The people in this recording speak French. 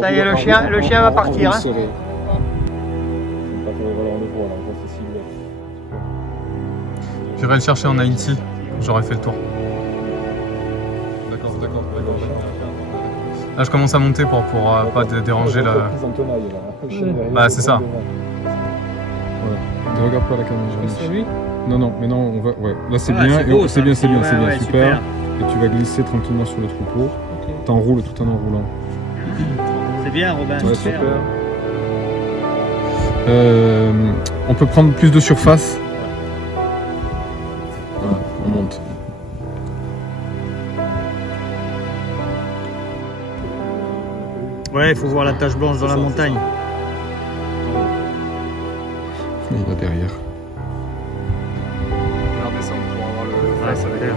Ça y est, le chien va partir. Hein. J'irai le chercher en Haïti, j'aurais fait le tour. D'accord. Là je commence à monter pour pas déranger la... Bah c'est ça. Voilà. Ne regarde pas la caméra. C'est lui? Non, mais non, on va. Ouais, là c'est Ah, bien, c'est beau, c'est bien, ouais, super. Et tu vas glisser tranquillement sur le troupeau. Okay. T'enroules tout en enroulant. C'est bien, Robin. Ouais, super. On peut prendre plus de surface. Voilà, on monte. Ouais, il faut voir la tache blanche dans la montagne. Et il va derrière. On va redescendre pour avoir le Ouais, c'est clair.